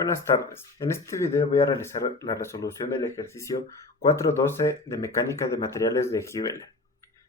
Buenas tardes. En este video voy a realizar la resolución del ejercicio 4.12 de mecánica de materiales de Hibbeler.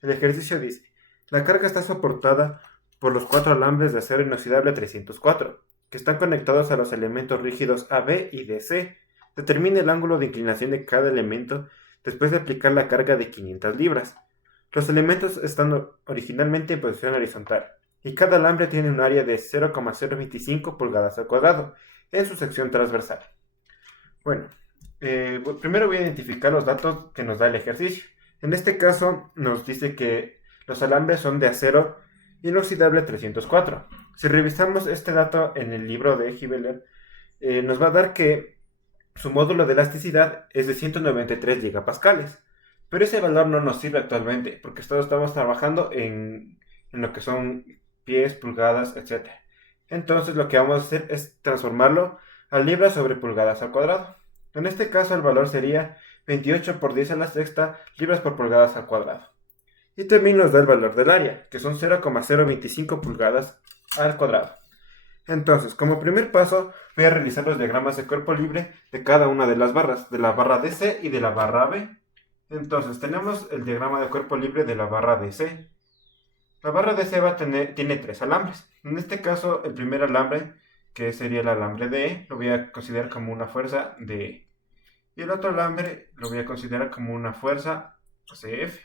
El ejercicio dice: la carga está soportada por los cuatro alambres de acero inoxidable 304, que están conectados a los elementos rígidos AB y DC. Determine el ángulo de inclinación de cada elemento después de aplicar la carga de 500 libras. Los elementos están originalmente en posición horizontal, y cada alambre tiene un área de 0,025 pulgadas al cuadrado en su sección transversal. Bueno, primero voy a identificar los datos que nos da el ejercicio. En este caso nos dice que los alambres son de acero inoxidable 304. Si revisamos este dato en el libro de Hibbeler, nos va a dar que su módulo de elasticidad es de 193 gigapascales. Pero ese valor no nos sirve actualmente, porque todos estamos trabajando en lo que son pies, pulgadas, etc. Entonces lo que vamos a hacer es transformarlo a libras sobre pulgadas al cuadrado. En este caso el valor sería 28 por 10 a la sexta libras por pulgadas al cuadrado. Y también nos da el valor del área, que son 0,025 pulgadas al cuadrado. Entonces, como primer paso, voy a realizar los diagramas de cuerpo libre de cada una de las barras, de la barra DC y de la barra AB. Entonces, tenemos el diagrama de cuerpo libre de la barra DC. La barra DC tiene tres alambres. En este caso, el primer alambre, que sería el alambre DE, lo voy a considerar como una fuerza DE. Y el otro alambre lo voy a considerar como una fuerza CF.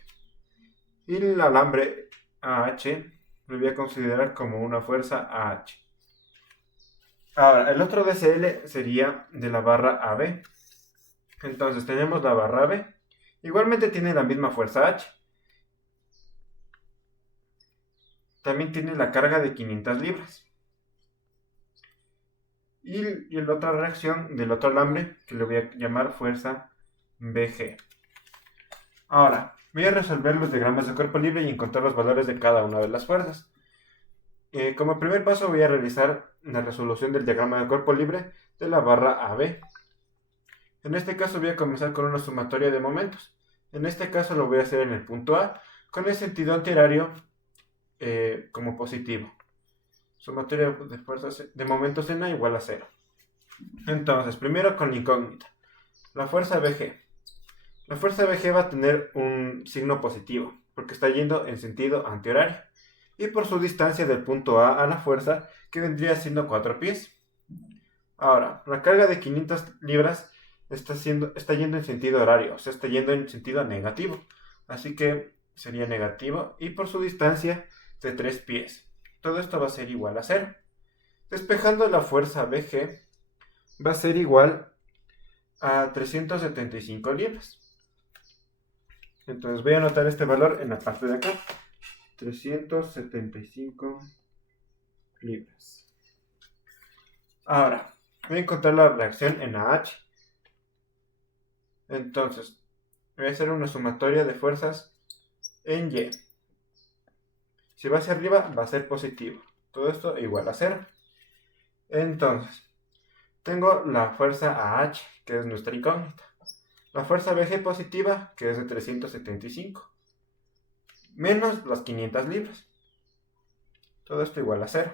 Y el alambre AH lo voy a considerar como una fuerza AH. Ahora, el otro DCL sería de la barra AB. Entonces, tenemos la barra AB. Igualmente tiene la misma fuerza H. También tiene la carga de 500 libras. Y la otra reacción del otro alambre, que le voy a llamar fuerza BG. Ahora, voy a resolver los diagramas de cuerpo libre y encontrar los valores de cada una de las fuerzas. Como primer paso voy a realizar la resolución del diagrama de cuerpo libre de la barra AB. En este caso voy a comenzar con una sumatoria de momentos. En este caso lo voy a hacer en el punto A, con el sentido antihorario como positivo. Sumatoria de fuerzas de momentos en A igual a 0. Entonces, primero con la incógnita. La fuerza BG. La fuerza BG va a tener un signo positivo, porque está yendo en sentido antihorario. Y por su distancia del punto A la fuerza, que vendría siendo 4 pies. Ahora, la carga de 500 libras está yendo en sentido horario, o sea, está yendo en sentido negativo. Así que sería negativo, y por su distancia de 3 pies. Todo esto va a ser igual a 0. Despejando la fuerza BG, va a ser igual a 375 libras. Entonces voy a anotar este valor en la parte de acá. 375 libras. Ahora, voy a encontrar la reacción en AH. Entonces, voy a hacer una sumatoria de fuerzas en Y. Si va hacia arriba, va a ser positivo. Todo esto igual a 0. Entonces, tengo la fuerza AH, que es nuestra incógnita. La fuerza BG positiva, que es de 375. Menos las 500 libras. Todo esto igual a 0.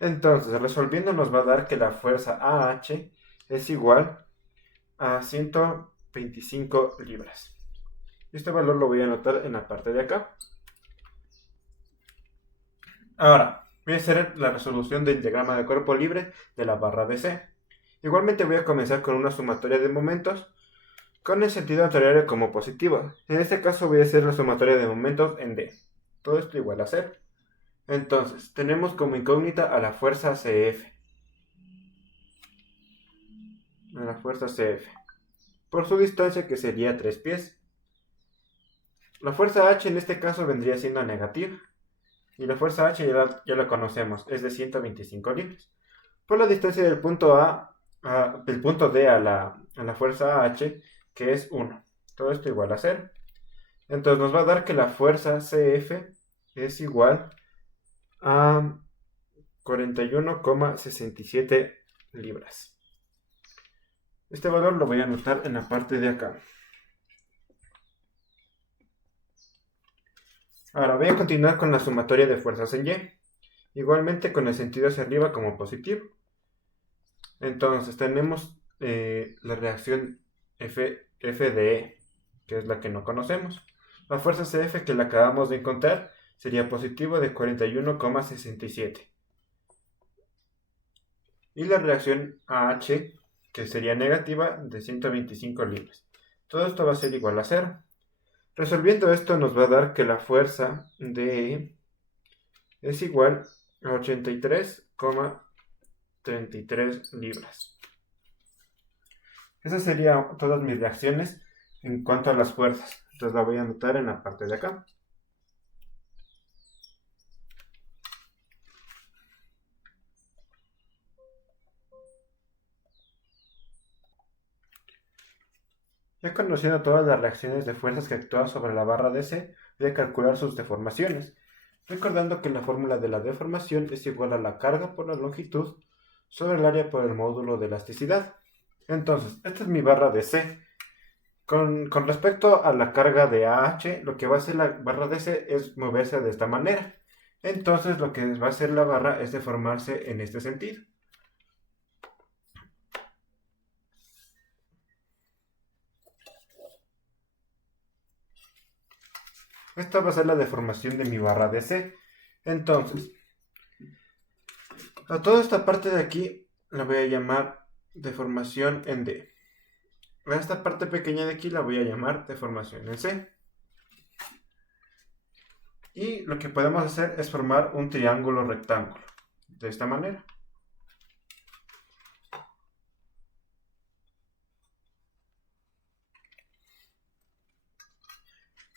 Entonces, resolviendo nos va a dar que la fuerza AH es igual a 125 libras. Este valor lo voy a anotar en la parte de acá. Ahora, voy a hacer la resolución del diagrama de cuerpo libre de la barra DC. Igualmente voy a comenzar con una sumatoria de momentos con el sentido anterior como positivo. En este caso voy a hacer la sumatoria de momentos en D. Todo esto igual a 0. Entonces, tenemos como incógnita a la fuerza CF. A la fuerza CF. Por su distancia, que sería 3 pies. La fuerza H en este caso vendría siendo negativa. Y la fuerza H ya la conocemos, es de 125 libras. Por la distancia del punto del punto D a la fuerza H, que es 1. Todo esto igual a 0. Entonces nos va a dar que la fuerza CF es igual a 41,67 libras. Este valor lo voy a anotar en la parte de acá. Ahora voy a continuar con la sumatoria de fuerzas en Y. Igualmente con el sentido hacia arriba como positivo. Entonces tenemos la reacción F de E, que es la que no conocemos. La fuerza CF que la acabamos de encontrar sería positivo de 41,67. Y la reacción AH, que sería negativa, de 125 libras. Todo esto va a ser igual a 0. Resolviendo esto nos va a dar que la fuerza de es igual a 83,33 libras. Esas serían todas mis reacciones en cuanto a las fuerzas. Entonces la voy a anotar en la parte de acá. Ya conociendo todas las reacciones de fuerzas que actúan sobre la barra DC, voy a calcular sus deformaciones. Recordando que la fórmula de la deformación es igual a la carga por la longitud sobre el área por el módulo de elasticidad. Entonces, esta es mi barra DC. Con respecto a la carga de AH, lo que va a hacer la barra DC es moverse de esta manera. Entonces, lo que va a hacer la barra es deformarse en este sentido. Esta va a ser la deformación de mi barra DC. Entonces, a toda esta parte de aquí la voy a llamar deformación en D. A esta parte pequeña de aquí la voy a llamar deformación en C. Y lo que podemos hacer es formar un triángulo rectángulo. De esta manera.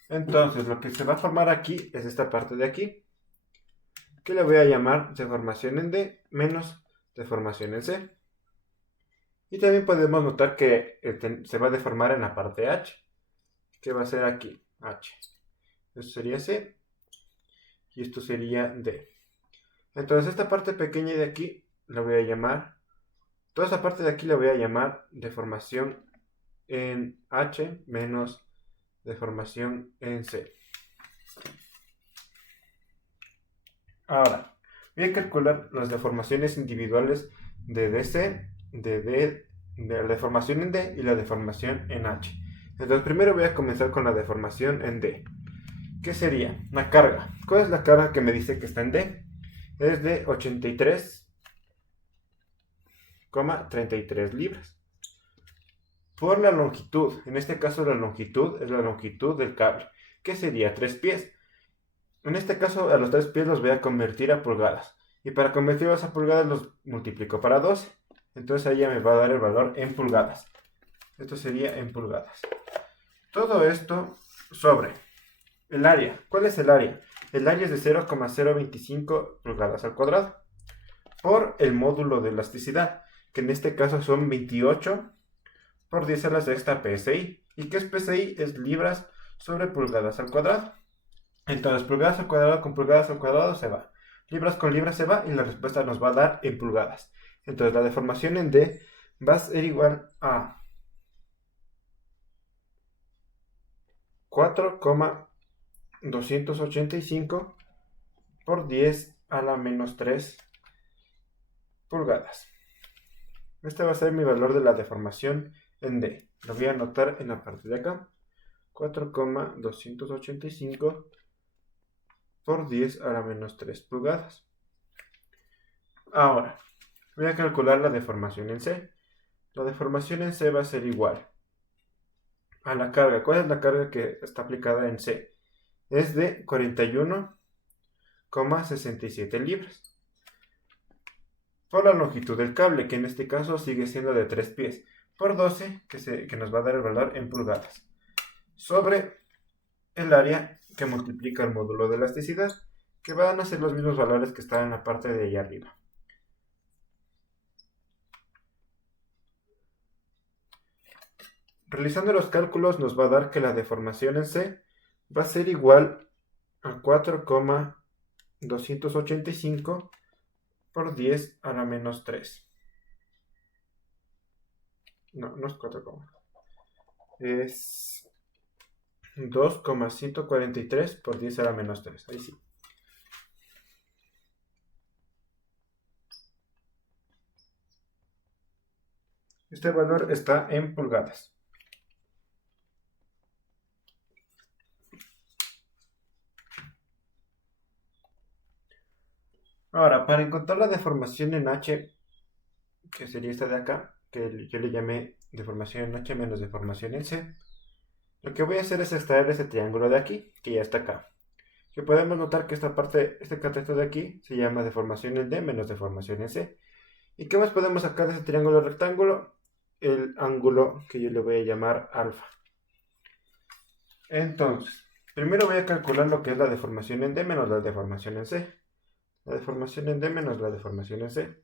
Entonces, lo que se va a formar aquí es esta parte de aquí, que le voy a llamar deformación en D menos deformación en C. Y también podemos notar que se va a deformar en la parte H, que va a ser aquí, H. Esto sería C y esto sería D. Entonces, esta parte pequeña de aquí la voy a llamar, toda esta parte de aquí la voy a llamar deformación en H menos deformación en C. Ahora, voy a calcular las deformaciones individuales de DC, de la deformación en D y la deformación en H. Entonces, primero voy a comenzar con la deformación en D. ¿Qué sería? La carga. ¿Cuál es la carga que me dice que está en D? Es de 83,33 libras. Por la longitud, en este caso la longitud es la longitud del cable, que sería 3 pies. En este caso a los 3 pies los voy a convertir a pulgadas. Y para convertirlos a pulgadas los multiplico para 12. Entonces ahí ya me va a dar el valor en pulgadas. Esto sería en pulgadas. Todo esto sobre el área. ¿Cuál es el área? El área es de 0,025 pulgadas al cuadrado. Por el módulo de elasticidad, que en este caso son 28 por 10 a la sexta PSI. ¿Y qué es PSI? Es libras sobre pulgadas al cuadrado. Entonces, pulgadas al cuadrado con pulgadas al cuadrado se va. Libras con libras se va y la respuesta nos va a dar en pulgadas. Entonces, la deformación en D va a ser igual a 4,285 por 10 a la menos 3 pulgadas. Este va a ser mi valor de la deformación en D. Lo voy a anotar en la parte de acá. 4,285 por 10 a la menos 3 pulgadas. Ahora, voy a calcular la deformación en C. La deformación en C va a ser igual a la carga. ¿Cuál es la carga que está aplicada en C? Es de 41,67 libras. Por la longitud del cable, que en este caso sigue siendo de 3 pies, por 12, que nos va a dar el valor en pulgadas, sobre el área que multiplica el módulo de elasticidad, que van a ser los mismos valores que están en la parte de ahí arriba. Realizando los cálculos nos va a dar que la deformación en C va a ser igual a 4,285 por 10 a la menos 3. No es 4, es 2,143 por 10 a la menos 3. Ahí sí. Este valor está en pulgadas. Ahora, para encontrar la deformación en H, que sería esta de acá, que yo le llamé deformación en H menos deformación en C, lo que voy a hacer es extraer ese triángulo de aquí, que ya está acá. Que podemos notar que esta parte, este cateto de aquí, se llama deformación en D menos deformación en C. ¿Y qué más podemos sacar de ese triángulo rectángulo? El ángulo que yo le voy a llamar alfa. Entonces, primero voy a calcular lo que es la deformación en D menos la deformación en C. La deformación en D menos la deformación en C.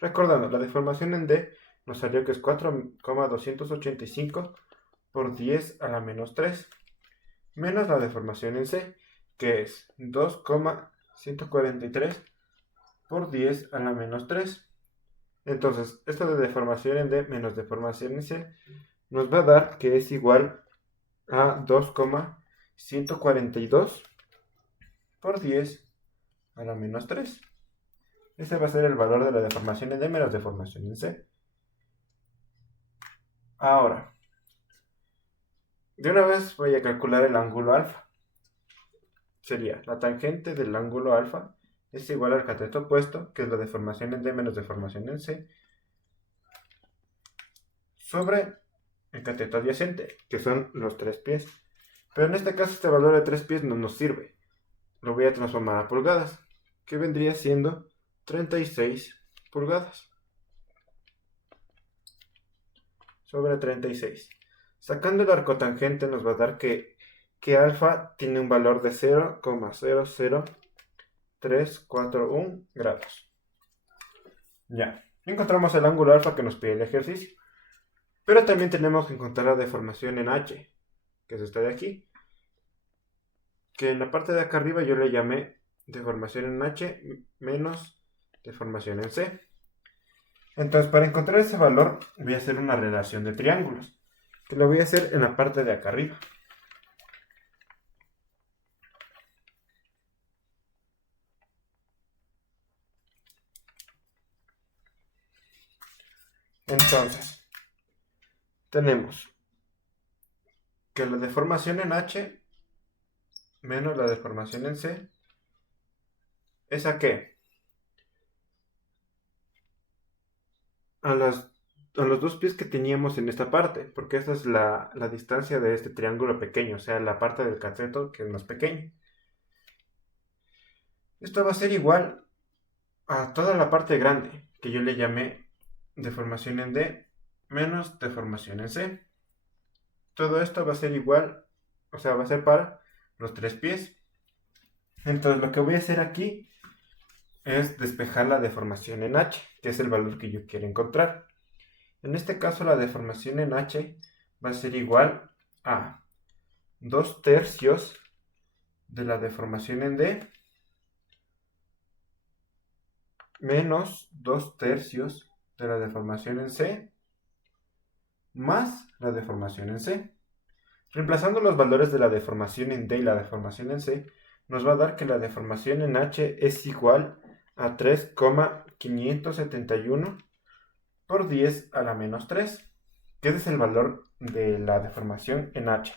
Recordando, la deformación en D nos salió que es 4,285 por 10 a la menos 3, menos la deformación en C, que es 2,143 por 10 a la menos 3. Entonces, esto de deformación en D menos deformación en C nos va a dar que es igual a 2,142 por 10 a la menos 3. Este va a ser el valor de la deformación en D menos deformación en C. Ahora, de una vez voy a calcular el ángulo alfa. Sería la tangente del ángulo alfa es igual al cateto opuesto, que es la deformación en D menos deformación en C, sobre el cateto adyacente, que son los 3 pies. Pero en este caso este valor de 3 pies no nos sirve. Lo voy a transformar a pulgadas, que vendría siendo 36 pulgadas sobre 36. Sacando el arcotangente nos va a dar que alfa tiene un valor de 0,00341 grados. Ya, encontramos el ángulo alfa que nos pide el ejercicio. Pero también tenemos que encontrar la deformación en H, que es esta de aquí. Que en la parte de acá arriba yo le llamé deformación en H menos deformación en C. Entonces, para encontrar ese valor, voy a hacer una relación de triángulos, que lo voy a hacer en la parte de acá arriba. Entonces, tenemos que la deformación en H menos la deformación en C es a qué? A los 2 pies que teníamos en esta parte, porque esta es la distancia de este triángulo pequeño, o sea, la parte del cateto que es más pequeño. Esto va a ser igual a toda la parte grande, que yo le llamé deformación en D menos deformación en C. Todo esto va a ser igual, o sea, va a ser para los 3 pies. Entonces lo que voy a hacer aquí es despejar la deformación en H, que es el valor que yo quiero encontrar. En este caso la deformación en H va a ser igual a 2 tercios de la deformación en D menos 2 tercios de la deformación en C más la deformación en C. Reemplazando los valores de la deformación en D y la deformación en C, nos va a dar que la deformación en H es igual a 3,571 por 10 a la menos 3, que ese es el valor de la deformación en H.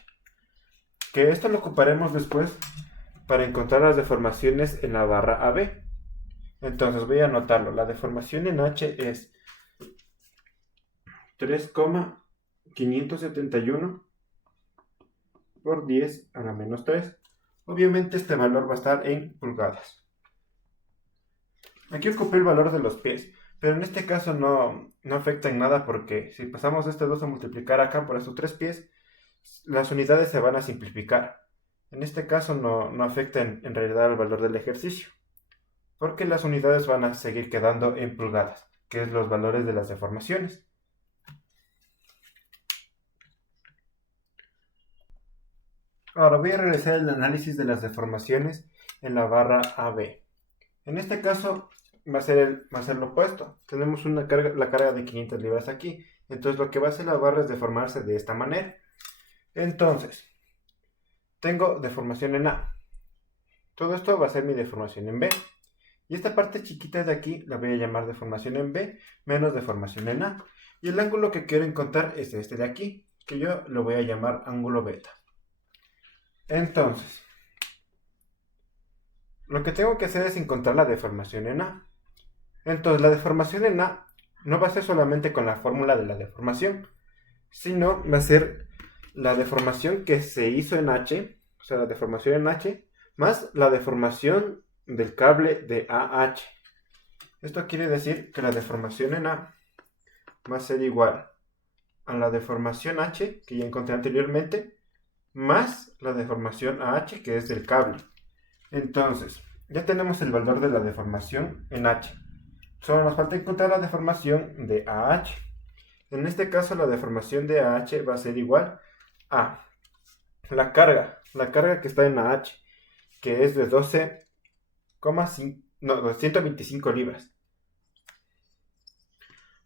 Que esto lo ocuparemos después para encontrar las deformaciones en la barra AB. Entonces voy a anotarlo. La deformación en H es 3,571 por 10 a la menos 3. Obviamente este valor va a estar en pulgadas. Aquí ocupé el valor de los pies, pero en este caso no afecta en nada porque si pasamos este 2 a multiplicar acá por estos 3 pies, las unidades se van a simplificar. En este caso no afecta en realidad el valor del ejercicio, porque las unidades van a seguir quedando en pulgadas, que es los valores de las deformaciones. Ahora voy a realizar el análisis de las deformaciones en la barra AB. En este caso va a ser lo opuesto. Tenemos la carga de 500 libras aquí. Entonces lo que va a hacer la barra es deformarse de esta manera. Entonces, tengo deformación en A. Todo esto va a ser mi deformación en B. Y esta parte chiquita de aquí la voy a llamar deformación en B menos deformación en A. Y el ángulo que quiero encontrar es este de aquí, que yo lo voy a llamar ángulo beta. Entonces, lo que tengo que hacer es encontrar la deformación en A. Entonces, la deformación en A no va a ser solamente con la fórmula de la deformación, sino va a ser la deformación que se hizo en H, o sea, la deformación en H, más la deformación del cable de AH. Esto quiere decir que la deformación en A va a ser igual a la deformación H, que ya encontré anteriormente, más la deformación AH, que es del cable. Entonces, ya tenemos el valor de la deformación en H. Solo nos falta encontrar la deformación de AH. En este caso, la deformación de AH va a ser igual a la carga que está en AH, que es de 225 libras,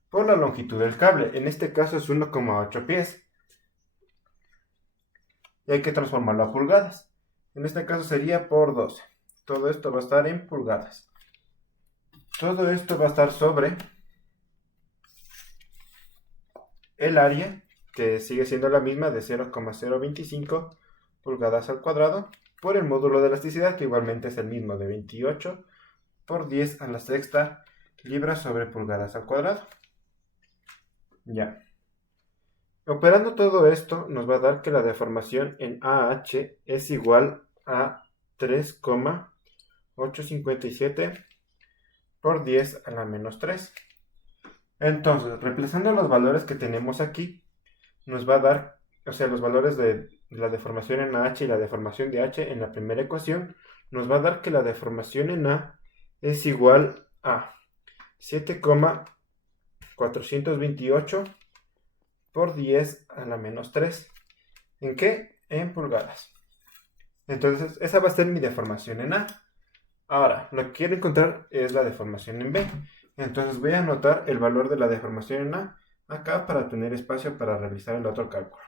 por la longitud del cable. En este caso es 1,8 pies. Y hay que transformarlo a pulgadas. En este caso sería por 12. Todo esto va a estar en pulgadas. Todo esto va a estar sobre el área, que sigue siendo la misma de 0,025 pulgadas al cuadrado, por el módulo de elasticidad, que igualmente es el mismo, de 28 por 10 a la sexta libras sobre pulgadas al cuadrado. Ya. Operando todo esto, nos va a dar que la deformación en AH es igual a 3,857 por 10 a la menos 3. Entonces, reemplazando los valores que tenemos aquí, nos va a dar, o sea, los valores de la deformación en AH y la deformación de H en la primera ecuación, nos va a dar que la deformación en A es igual a 7,428 por 10 a la menos 3. ¿En qué? En pulgadas. Entonces, esa va a ser mi deformación en A. Ahora, lo que quiero encontrar es la deformación en B. Entonces voy a anotar el valor de la deformación en A acá para tener espacio para realizar el otro cálculo.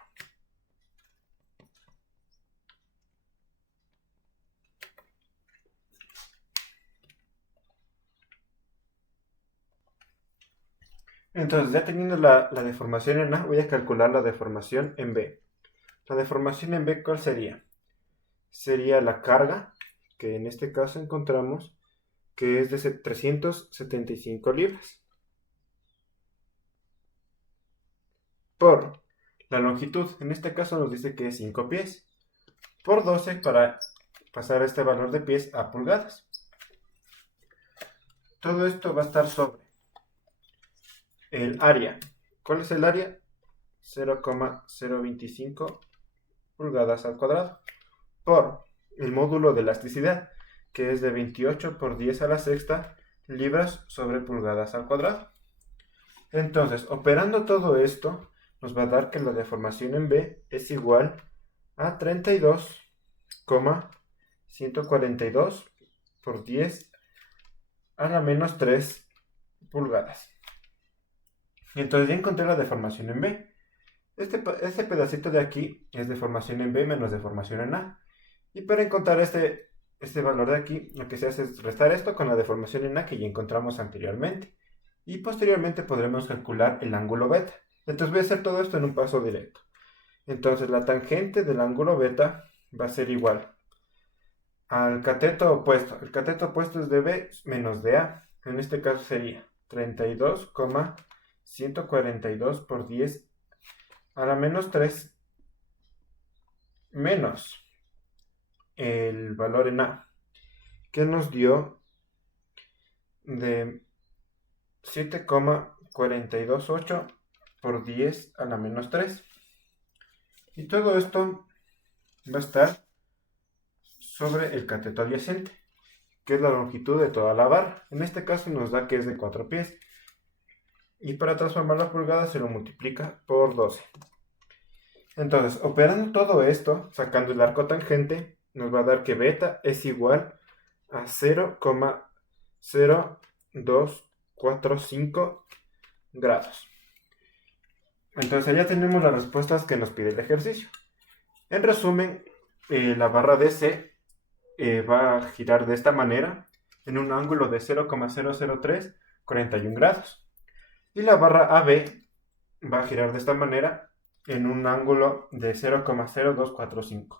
Entonces, ya teniendo la deformación en A, voy a calcular la deformación en B. La deformación en B, ¿cuál sería? Sería la carga, que en este caso encontramos que es de 375 libras, por la longitud, en este caso nos dice que es 5 pies, por 12 para pasar este valor de pies a pulgadas. Todo esto va a estar sobre el área. ¿Cuál es el área? 0,025 pulgadas al cuadrado, por el módulo de elasticidad, que es de 28 por 10 a la sexta libras sobre pulgadas al cuadrado. Entonces, operando todo esto, nos va a dar que la deformación en B es igual a 32,142 por 10 a la menos 3 pulgadas. Entonces ya encontré la deformación en B. Este pedacito de aquí es deformación en B menos deformación en A. Y para encontrar este valor de aquí, lo que se hace es restar esto con la deformación en A que ya encontramos anteriormente. Y posteriormente podremos calcular el ángulo beta. Entonces voy a hacer todo esto en un paso directo. Entonces la tangente del ángulo beta va a ser igual al cateto opuesto. El cateto opuesto es de B menos de A. En este caso sería 32,142 por 10 a la menos 3 menos el valor en A, que nos dio de 7,428 por 10 a la menos 3. Y todo esto va a estar sobre el cateto adyacente, que es la longitud de toda la barra. En este caso nos da que es de 4 pies. Y para transformar la pulgada se lo multiplica por 12. Entonces, operando todo esto, sacando el arco tangente, nos va a dar que beta es igual a 0,0245 grados. Entonces ya tenemos las respuestas que nos pide el ejercicio. En resumen, la barra DC va a girar de esta manera en un ángulo de 0,00341 grados. Y la barra AB va a girar de esta manera en un ángulo de 0,0245.